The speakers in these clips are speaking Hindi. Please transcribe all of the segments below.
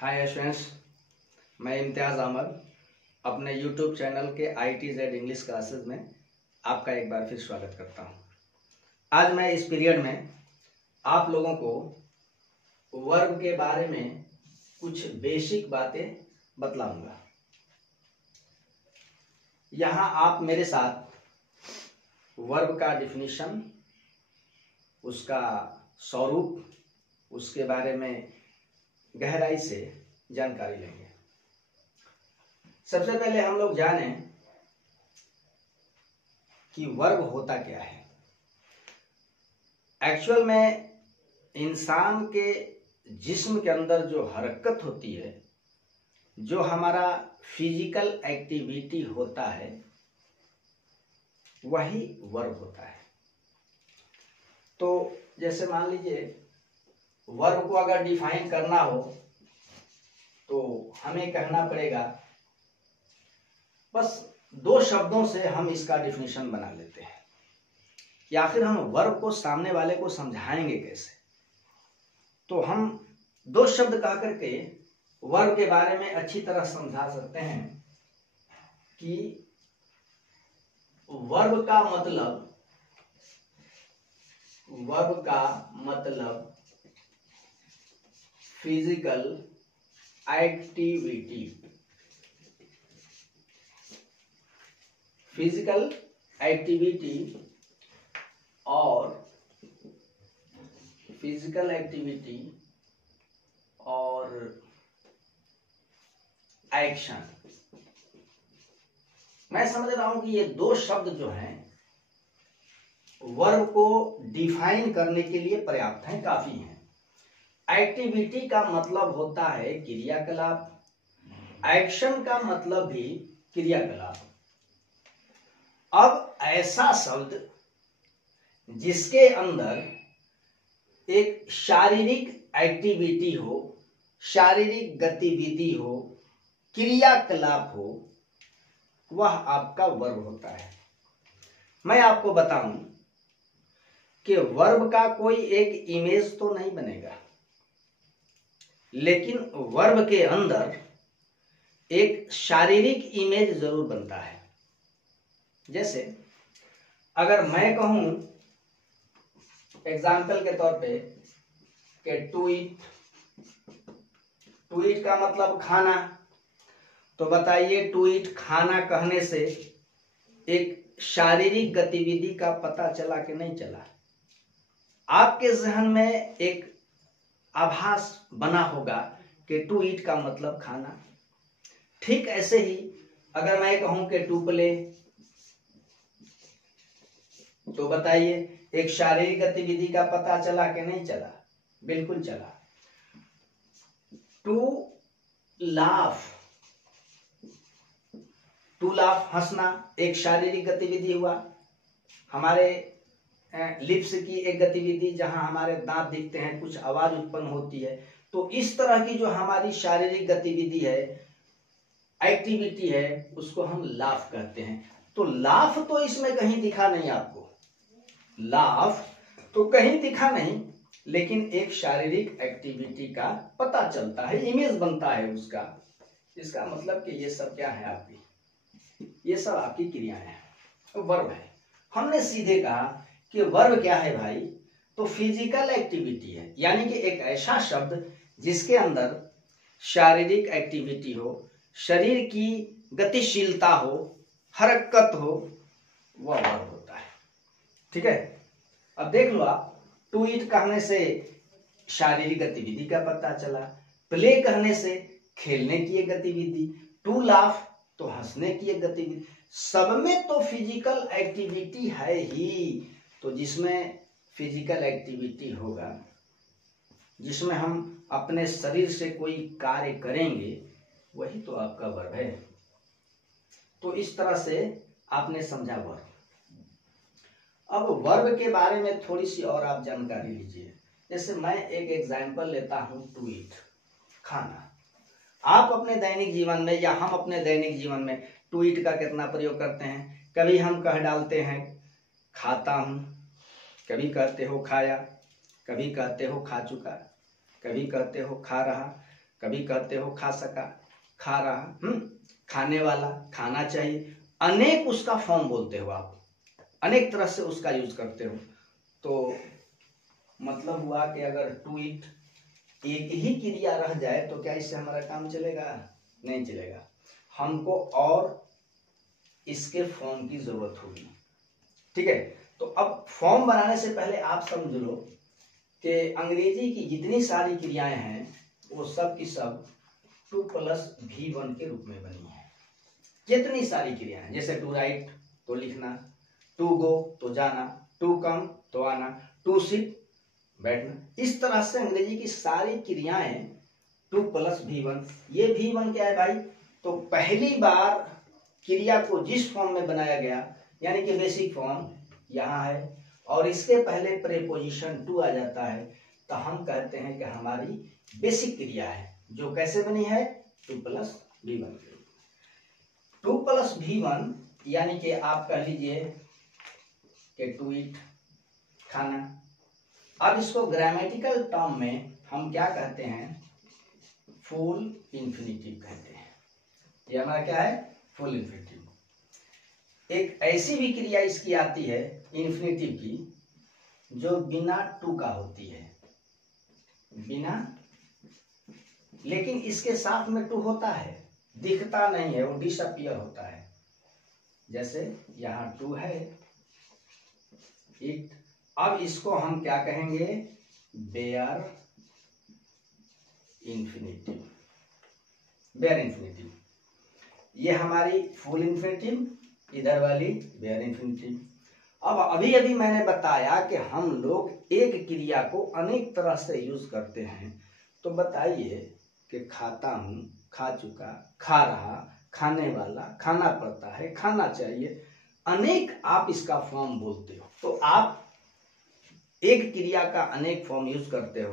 हाय स्टूडेंट्स, मैं इम्तियाज़ अहमद अपने यूट्यूब चैनल के ITZ इंग्लिश क्लासेस में आपका एक बार फिर स्वागत करता हूं। आज मैं इस पीरियड में आप लोगों को वर्ब के बारे में कुछ बेसिक बातें बतलाऊंगा। यहाँ आप मेरे साथ वर्ब का डिफिनीशन, उसका स्वरूप, उसके बारे में गहराई से जानकारी लेंगे। सबसे पहले हम लोग जानें कि वर्ब होता क्या है। एक्चुअल में इंसान के जिस्म के अंदर जो हरकत होती है, जो हमारा फिजिकल एक्टिविटी होता है, वही वर्ब होता है। तो जैसे मान लीजिए वर्ब को अगर डिफाइन करना हो तो हमें कहना पड़ेगा, बस 2 शब्दों से हम इसका डिफिनीशन बना लेते हैं, या फिर हम वर्ब को सामने वाले को समझाएंगे कैसे। तो हम 2 शब्द कह करके वर्ब के बारे में अच्छी तरह समझा सकते हैं कि वर्ब का मतलब फिजिकल एक्टिविटी। फिजिकल एक्टिविटी और एक्शन। मैं समझ रहा हूं कि ये 2 शब्द जो हैं वर्ब को डिफाइन करने के लिए पर्याप्त हैं, काफी हैं। एक्टिविटी का मतलब होता है क्रियाकलाप, एक्शन का मतलब भी क्रियाकलाप। अब ऐसा शब्द जिसके अंदर एक शारीरिक एक्टिविटी हो, शारीरिक गतिविधि हो, क्रियाकलाप हो, वह आपका वर्ब होता है। मैं आपको बताऊं कि वर्ब का कोई एक इमेज तो नहीं बनेगा, लेकिन वर्ब के अंदर एक शारीरिक इमेज जरूर बनता है। जैसे अगर मैं कहूं एग्जाम्पल के तौर पे कि टू ईट का मतलब खाना, तो बताइए टू ईट खाना कहने से एक शारीरिक गतिविधि का पता चला कि नहीं चला? आपके जहन में एक आभास बना होगा कि टू ईट का मतलब खाना। ठीक ऐसे ही अगर मैं कहूं कि टू प्ले, तो बताइए एक शारीरिक गतिविधि का पता चला कि नहीं चला? बिल्कुल चला। टू लाफ हंसना एक शारीरिक गतिविधि हुआ। हमारे लिप्स की एक गतिविधि, जहां हमारे दांत दिखते हैं, कुछ आवाज उत्पन्न होती है। तो इस तरह की जो हमारी शारीरिक गतिविधि है, एक्टिविटी है, उसको हम लाफ कहते हैं। तो लाफ तो इसमें कहीं दिखा नहीं आपको, लाफ तो कहीं दिखा नहीं, लेकिन एक शारीरिक एक्टिविटी का पता चलता है, इमेज बनता है उसका। इसका मतलब कि ये सब क्या है आपकी, ये सब आपकी क्रियाएं हैं, तो वर्ब है। हमने सीधे कहा कि वर्ब क्या है भाई, तो फिजिकल एक्टिविटी है, यानी कि एक ऐसा शब्द जिसके अंदर शारीरिक एक्टिविटी हो, शरीर की गतिशीलता हो, हरकत हो, वह वर्ब होता है। ठीक है, अब देख लो आप, टू ईट कहने से शारीरिक गतिविधि का पता चला, प्ले कहने से खेलने की एक गतिविधि, टू लाफ तो हंसने की एक गतिविधि। सब में तो फिजिकल एक्टिविटी है ही। तो जिसमें फिजिकल एक्टिविटी होगा, जिसमें हम अपने शरीर से कोई कार्य करेंगे, वही तो आपका वर्ब है। तो इस तरह से आपने समझा वर्ब। अब वर्ब के बारे में थोड़ी सी और आप जानकारी लीजिए। जैसे मैं एक एग्जाम्पल लेता हूं, टू ईट खाना। आप अपने दैनिक जीवन में, या हम अपने दैनिक जीवन में टू ईट का कितना प्रयोग करते हैं? कभी हम कह डालते हैं खाता हूं, कभी कहते हो खाया, कभी कहते हो खा चुका, कभी कहते हो खा रहा, कभी कहते हो खा सका, खा रहा, खाने वाला, खाना चाहिए, अनेक उसका फॉर्म बोलते हो आप, अनेक तरह से उसका यूज करते हो। तो मतलब हुआ कि अगर टू इट एक ही क्रिया रह जाए तो क्या इससे हमारा काम चलेगा? नहीं चलेगा, हमको और इसके फॉर्म की जरूरत होगी। ठीक है, तो अब फॉर्म बनाने से पहले आप समझ लो कि अंग्रेजी की जितनी सारी क्रियाएं हैं वो सब की सब 2+V1 के रूप में बनी है। जितनी सारी क्रियाएं, जैसे टू राइट तो लिखना, टू गो तो जाना, टू कम तो आना, टू सिट बैठना, इस तरह से अंग्रेजी की सारी क्रियाएं 2+V1। ये V1 क्या है भाई? तो पहली बार क्रिया को जिस फॉर्म में बनाया गया, यानी कि बेसिक फॉर्म यहाँ है, और इसके पहले प्रेपोजिशन टू आ जाता है, तो हम कहते हैं कि हमारी बेसिक क्रिया है, जो कैसे बनी है? 2+V1। 2+V1 यानी कि आप कह लीजिए कि टू ईट, खाना। अब इसको ग्रामेटिकल टर्म में हम क्या कहते हैं? फुल इंफिनिटिव कहते हैं। ये हमारा क्या है? Full infinitive. एक ऐसी भी क्रिया इसकी आती है इंफिनिटिव की, जो बिना टू का होती है, बिना, लेकिन इसके साथ में टू होता है, दिखता नहीं है, वो डिसअपियर होता है। जैसे यहाँ टू है, इट। अब इसको हम क्या कहेंगे? Bare infinitive, bare infinitive. ये हमारी फुल इंफिनिटिव, इधर वाली बेयर इंफिनिटिव। अब अभी अभी मैंने बताया कि हम लोग एक क्रिया को अनेक तरह से यूज करते हैं, तो बताइए कि खाता हूं, खा चुका, खा रहा, खाने वाला, खाना पड़ता है, खाना चाहिए, अनेक आप इसका फॉर्म बोलते हो। तो आप एक क्रिया का अनेक फॉर्म यूज करते हो,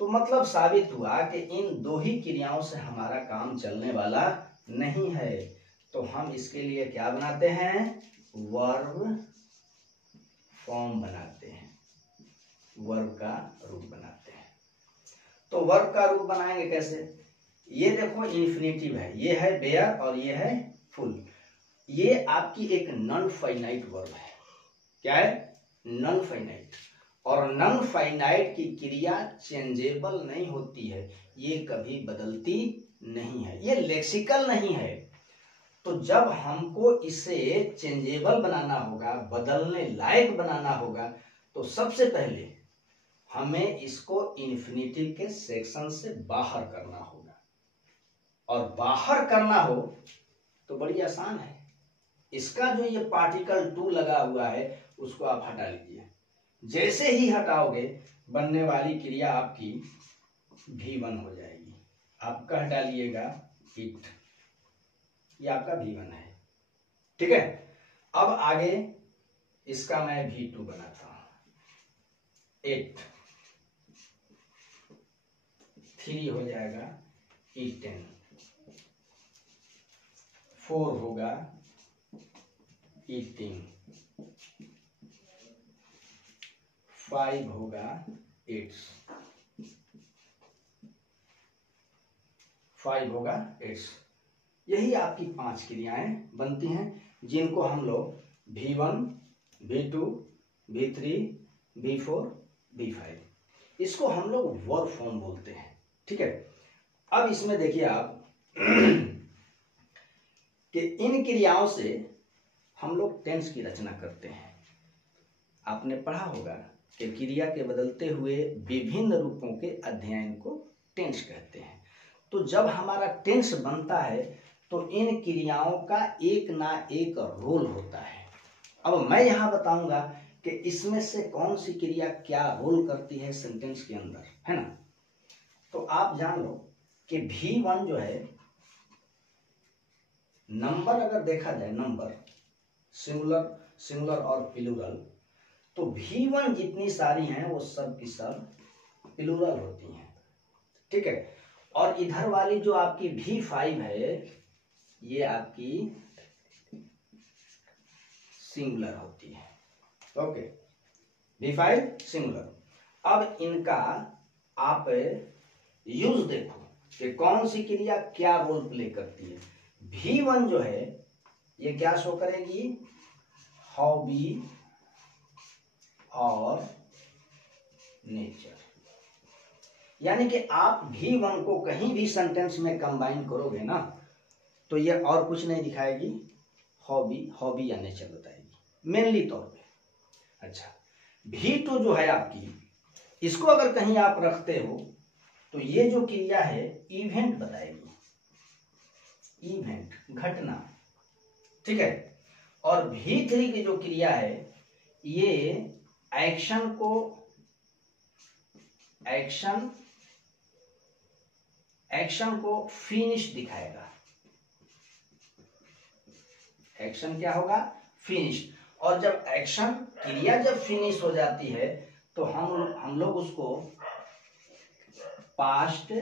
तो मतलब साबित हुआ कि इन दो ही क्रियाओं से हमारा काम चलने वाला नहीं है। तो हम इसके लिए क्या बनाते हैं? वर्ब फॉर्म बनाते हैं, वर्ब का रूप बनाते हैं। तो वर्ब का रूप बनाएंगे कैसे? ये देखो इंफिनिटिव है, ये है बेयर और ये है फुल। ये आपकी एक नॉन फाइनाइट वर्ब है। क्या है? Non finite. और नॉन फाइनाइट की क्रिया चेंजेबल नहीं होती है, ये कभी बदलती नहीं है, ये लेक्सिकल नहीं है। तो जब हमको इसे चेंजेबल बनाना होगा, बदलने लायक बनाना होगा, तो सबसे पहले हमें इसको इंफिनिटिव के सेक्शन से बाहर करना होगा। और बाहर करना हो तो बड़ी आसान है, इसका जो ये पार्टिकल टू लगा हुआ है उसको आप हटा लीजिए। जैसे ही हटाओगे बनने वाली क्रिया आपकी V1 हो जाएगी। आप कह डालिएगा इट, ये आपका V1 है। ठीक है, अब आगे इसका मैं V2 बनाता हूं। 8, 3 हो जाएगा eaten, 4 होगा eating, 5 होगा eats, 5 होगा eats। यही आपकी 5 क्रियाएं बनती हैं, जिनको हम लोग V1, V2, V3, V4, V5, इसको हम लोग वर्ब फॉर्म बोलते हैं। ठीक है, अब इसमें देखिए आप कि इन क्रियाओं से हम लोग टेंस की रचना करते हैं। आपने पढ़ा होगा कि क्रिया के बदलते हुए विभिन्न रूपों के अध्ययन को टेंस कहते हैं। तो जब हमारा टेंस बनता है तो इन क्रियाओं का एक ना एक रोल होता है। अब मैं यहां बताऊंगा कि इसमें से कौन सी क्रिया क्या रोल करती है सेंटेंस के अंदर, है ना। तो आप जान लो कि V1 जो है, नंबर अगर देखा जाए, नंबर सिंगुलर और प्लूरल, तो V1 जितनी सारी हैं वो सब की सब प्लूरल होती हैं। ठीक है, और इधर वाली जो आपकी V5 है ये आपकी सिंगुलर होती है। Okay, V5 singular. अब इनका आप यूज देखो, कि कौन सी क्रिया क्या रोल प्ले करती है। V1 जो है ये क्या शो करेगी, हॉबी और नेचर। यानी कि आप V1 को कहीं भी सेंटेंस में कंबाइन करोगे ना तो ये और कुछ नहीं दिखाएगी, हॉबी या नेचर बताएगी मेनली तौर पे। अच्छा, V2 जो है आपकी, इसको अगर कहीं आप रखते हो तो ये जो क्रिया है इवेंट बताएगी, इवेंट, घटना, ठीक है। और V3 की जो क्रिया है ये एक्शन को फिनिश दिखाएगा। एक्शन क्या होगा, फिनिश। और जब एक्शन क्रिया जब फिनिश हो जाती है तो हम लोग उसको पास्ट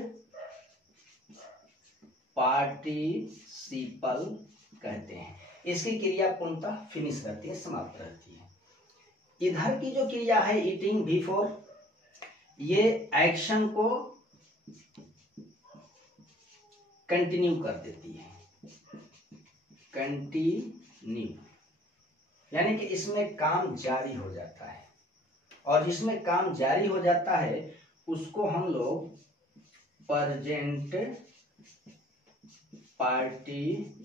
पार्टिसिपल कहते हैं। इसकी क्रिया पूर्णतः फिनिश रहती है, समाप्त रहती है। इधर की जो क्रिया है ईटिंग V4, ये एक्शन को कंटिन्यू कर देती है, कंटिन्यू, यानी कि इसमें काम जारी हो जाता है। और जिसमें काम जारी हो जाता है उसको हम लोग प्रेजेंट पार्टिसिपल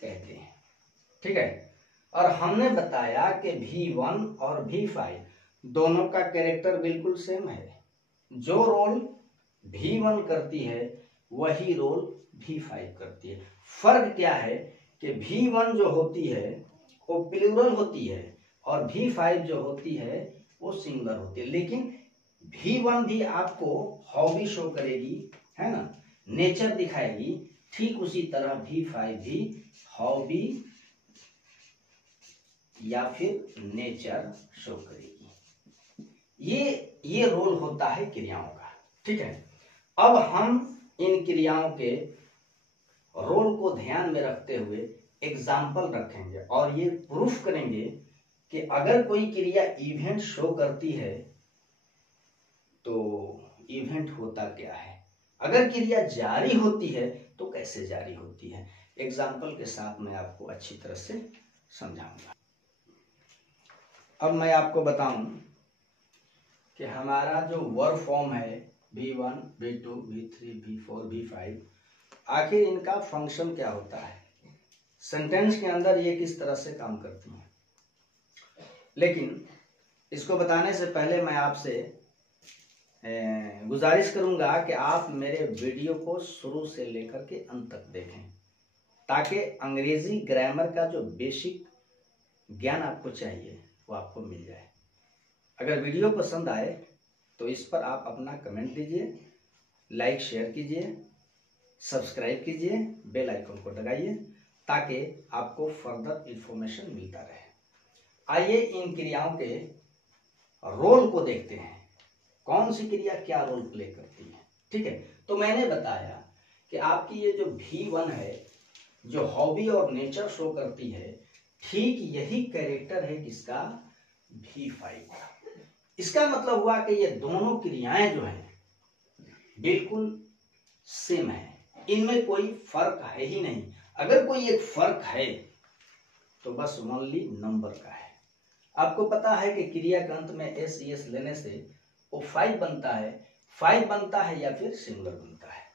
कहते हैं, ठीक है। और हमने बताया कि V1 और V5 दोनों का कैरेक्टर बिल्कुल सेम है। जो रोल V1 करती है वही रोल V5 करती है। फर्क क्या है कि V1 जो होती है वो प्लूरल होती है और V5 जो होती है वो सिंगुलर होती है। लेकिन V1 भी आपको हॉबी शो करेगी, है ना, नेचर दिखाएगी। ठीक उसी तरह V5 भी हॉबी या फिर नेचर शो करेगी। ये रोल होता है क्रियाओं का, ठीक है। अब हम इन क्रियाओं के रोल को ध्यान में रखते हुए एग्जाम्पल रखेंगे और ये प्रूफ करेंगे कि अगर कोई क्रिया इवेंट शो करती है तो इवेंट होता क्या है, अगर क्रिया जारी होती है तो कैसे जारी होती है। एग्जाम्पल के साथ मैं आपको अच्छी तरह से समझाऊंगा। अब मैं आपको बताऊं कि हमारा जो वर्ब फॉर्म है V1, V2, V3, V4, V5, आखिर इनका फंक्शन क्या होता है, सेंटेंस के अंदर ये किस तरह से काम करती हैं। लेकिन इसको बताने से पहले मैं आपसे गुजारिश करूंगा कि आप मेरे वीडियो को शुरू से लेकर के अंत तक देखें ताकि अंग्रेजी ग्रामर का जो बेसिक ज्ञान आपको चाहिए वो आपको मिल जाए। अगर वीडियो पसंद आए तो इस पर आप अपना कमेंट दीजिए, लाइक शेयर कीजिए, सब्सक्राइब कीजिए, बेल आइकन को दबाइए ताकि आपको फर्दर इंफॉर्मेशन मिलता रहे। आइए इन क्रियाओं के रोल को देखते हैं, कौन सी क्रिया क्या रोल प्ले करती है, ठीक है। तो मैंने बताया कि आपकी ये जो V1 है जो हॉबी और नेचर शो करती है, ठीक यही कैरेक्टर है किसका, V5 का। इसका मतलब हुआ कि ये दोनों क्रियाएं जो हैं बिल्कुल सेम है, इनमें कोई फर्क है ही नहीं। अगर कोई एक फर्क है तो बस ओनली नंबर का है। आपको पता है कि क्रिया के अंत में एस लेने से वो 5 बनता है, 5 बनता है या फिर सिंगुलर बनता है।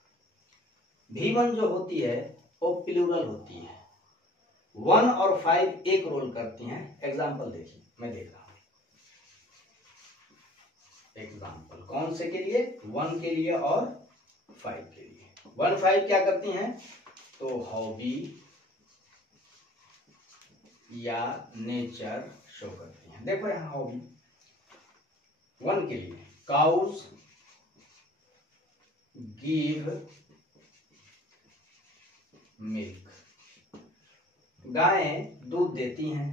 V1 जो होती है वो प्लूरल होती है, 1 और 5 एक रोल करती हैं। एग्जाम्पल देखिए, मैं देख रहा हूं एग्जाम्पल कौन से के लिए, 1 के लिए और 5 के लिए। 1, 5 क्या करती हैं, तो हॉबी या नेचर शो करती हैं। देखो यहां हॉबी 1 के लिए, काउज गिव मिल्क, गायें दूध देती हैं।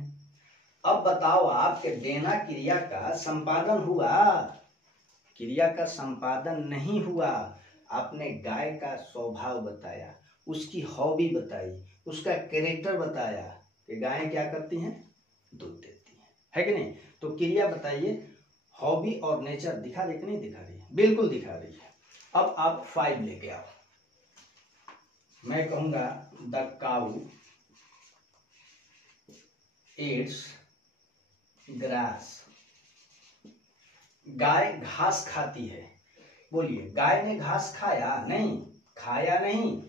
अब बताओ आपके देना क्रिया का संपादन हुआ, क्रिया का संपादन नहीं हुआ। आपने गाय का स्वभाव बताया, उसकी हॉबी बताई, उसका कैरेक्टर बताया कि गायें क्या करती हैं, दूध देती हैं, है कि नहीं। तो क्रिया बताइए हॉबी और नेचर दिखा रही कि नहीं दिखा रही है? बिल्कुल दिखा रही है। अब आप 5 लेके आओ। मैं कहूंगा द काऊ ईट्स ग्रास। गाय घास खाती है। बोलिए, गाय ने घास खाया? नहीं, खाया नहीं।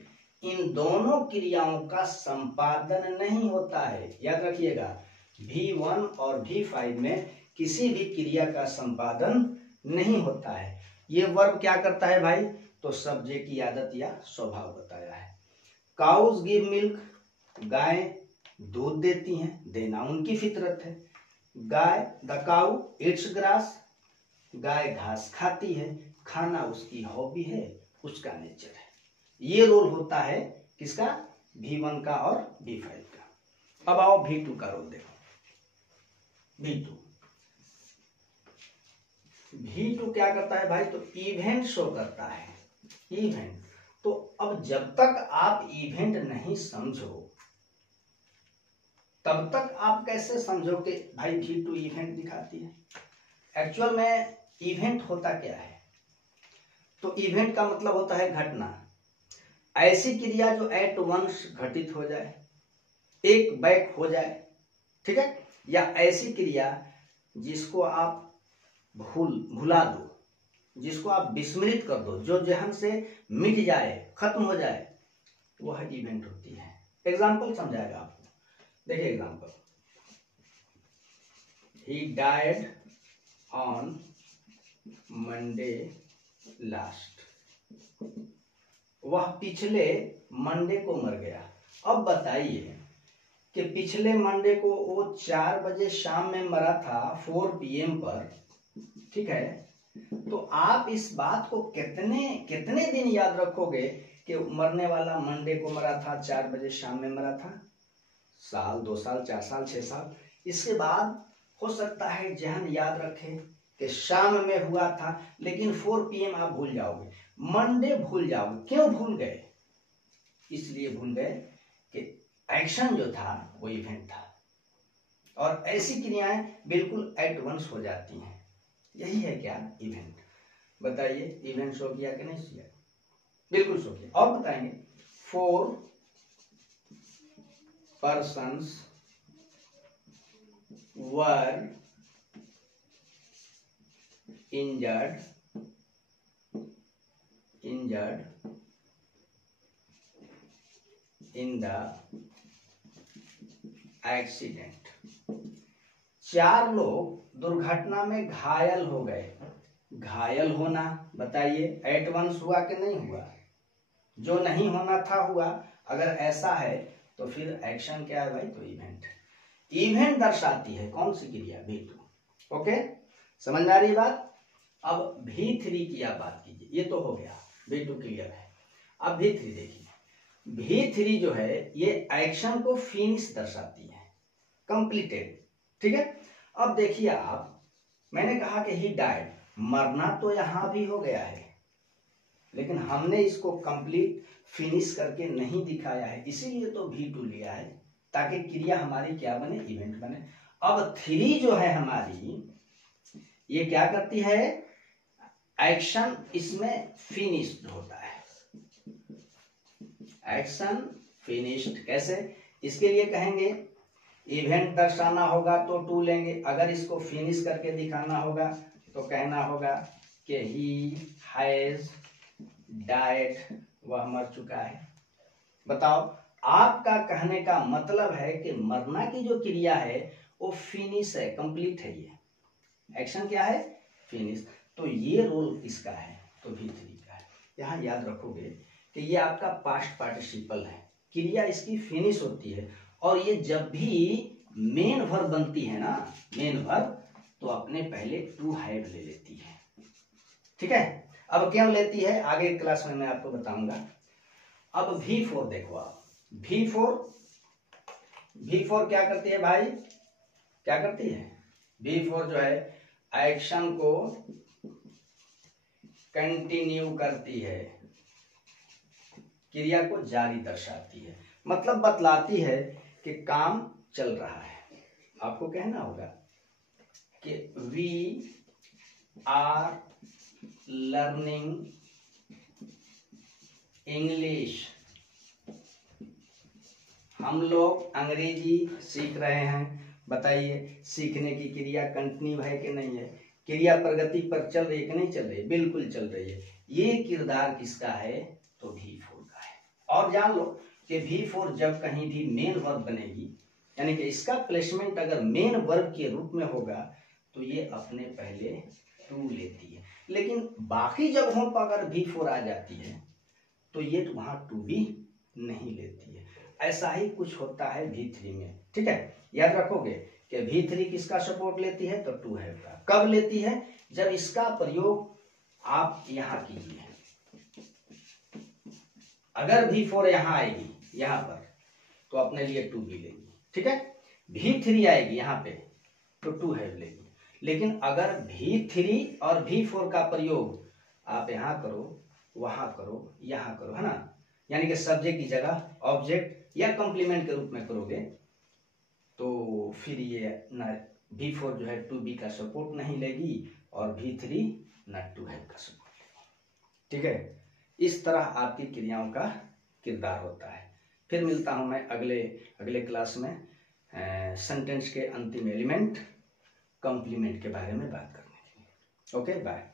इन दोनों क्रियाओं का संपादन नहीं होता है। याद रखिएगा, V1 और V5 में किसी भी क्रिया का संपादन नहीं होता है। ये वर्ब क्या करता है भाई? तो सब्जेक्ट की आदत या स्वभाव बताया है। काउज गिव मिल्क, गाय दूध देती हैं, देना उनकी फितरत है। गाय, द काउ इट्स ग्रास, गाय घास खाती है, खाना उसकी हॉबी है, उसका नेचर है। ये रोल होता है किसका? V1 का और V5 का। अब आओ V2 का रोल देखो। V2 क्या करता है भाई? तो इवेंट शो करता है। इवेंट। तो अब जब तक आप इवेंट नहीं समझो तब तक आप कैसे समझो कि भाई V2 इवेंट दिखाती है? एक्चुअल में इवेंट होता क्या है? तो इवेंट का मतलब होता है घटना, ऐसी क्रिया जो एट वंस घटित हो जाए, एक बैक हो जाए, ठीक है, या ऐसी क्रिया जिसको आप भुला दो, जिसको आप विस्मृत कर दो, जो जहन से मिट जाए, खत्म हो जाए, वह इवेंट होती है। एग्जाम्पल समझाएगा आपको। देखिए example, he died on Monday last. वह पिछले मंडे को मर गया। अब बताइए कि पिछले मंडे को वो 4 बजे शाम में मरा था, 4 PM पर, ठीक है। तो आप इस बात को कितने दिन याद रखोगे कि मरने वाला मंडे को मरा था, 4 बजे शाम में मरा था? साल, 2 साल, 4 साल, 6 साल। इसके बाद हो सकता है जहन याद रखे कि शाम में हुआ था, लेकिन 4 PM आप भूल जाओगे, मंडे भूल जाओगे। क्यों भूल गए? इसलिए भूल गए कि एक्शन जो था वो इवेंट था, और ऐसी क्रियाएं बिल्कुल एट वंस हो जाती हैं। यही है क्या? इवेंट। बताइए, इवेंट शो किया कि नहीं किया? बिल्कुल शो किया। और बताएंगे, 4 persons were injured in the accident। 4 लोग दुर्घटना में घायल हो गए। घायल होना, बताइए एट वंस हुआ कि नहीं हुआ? जो नहीं होना था हुआ। अगर ऐसा है तो फिर एक्शन क्या है भाई? तो इवेंट। इवेंट दर्शाती है कौन सी क्रिया? V2। ओके, समझ में आ रही बात? अब V3 की आप बात कीजिए। ये तो हो गया, V2 क्लियर है। अब V3 देखिए। V3 जो है ये एक्शन को फिनिश दर्शाती है, कंप्लीटेड, ठीक है। अब देखिए आप, मैंने कहा कि ही डाइड, मरना तो यहां भी हो गया है, लेकिन हमने इसको कंप्लीट फिनिश करके नहीं दिखाया है, इसीलिए तो V2 लिया है, ताकि क्रिया हमारी क्या बने? इवेंट बने। अब 3 जो है हमारी, ये क्या करती है? एक्शन इसमें फिनिश्ड होता है। एक्शन फिनिश्ड कैसे? इसके लिए कहेंगे इवेंट दर्शाना होगा तो 2 लेंगे, अगर इसको फिनिश करके दिखाना होगा तो कहना होगा कि ही हैज डाइड, वह मर चुका है। बताओ, आपका कहने का मतलब है कि मरना की जो क्रिया है वो फिनिश है, कंप्लीट है। ये एक्शन क्या है? फिनिश। तो ये रोल किसका है? तो V3 का है। यहां याद रखोगे कि ये आपका पास्ट पार्टिसिपल है, क्रिया इसकी फिनिश होती है, और ये जब भी मेन वर्ब बनती है ना, मेन वर्ब, तो अपने पहले टू हैव ले लेती है, ठीक है। अब क्यों लेती है आगे क्लास में मैं आपको बताऊंगा। अब V4 देखो आप। V4 क्या करती है भाई? क्या करती है? V4 जो है एक्शन को कंटिन्यू करती है, क्रिया को जारी दर्शाती है, मतलब बतलाती है कि काम चल रहा है। आपको कहना होगा कि वी आर लर्निंग इंग्लिश, हम लोग अंग्रेजी सीख रहे हैं। बताइए सीखने की क्रिया कंटिन्यू है कि नहीं है, क्रिया प्रगति पर चल रही है कि नहीं चल रही है, बिल्कुल चल रही है। ये किरदार किसका है, तो V4 का है। और जान लो कि V4 जब कहीं भी मेन वर्ब बनेगी, यानी कि इसका प्लेसमेंट अगर मेन वर्ब के रूप में होगा तो ये अपने पहले टू लेती है, लेकिन बाकी जगहों पर अगर V4 आ जाती है तो ये तो वहां टू भी नहीं लेती है। ऐसा ही कुछ होता है V3 में, ठीक है। याद रखोगे कि V3 किसका सपोर्ट लेती है, तो टू हैव का। कब लेती है, जब इसका प्रयोग आप यहां कीजिए। अगर V4 यहां आएगी यहां पर तो अपने लिए टू भी लेगी, ठीक है। V3 आएगी यहां पे तो टू हैव लेगी, लेकिन अगर V3 और V4 का प्रयोग आप यहां करो, वहां करो, यहां करो, है ना, यानी कि सब्जेक्ट की जगह ऑब्जेक्ट या कॉम्प्लीमेंट के रूप में करोगे तो फिर ये ना V4 जो है टू बी का सपोर्ट नहीं लेगी और V3 ना टू हैव का सपोर्ट लेगी, ठीक है। इस तरह आपकी क्रियाओं का किरदार होता है। फिर मिलता हूं मैं अगले क्लास में सेंटेंस के अंतिम एलिमेंट कॉम्प्लीमेंट के बारे में बात करने के लिए। Okay, bye.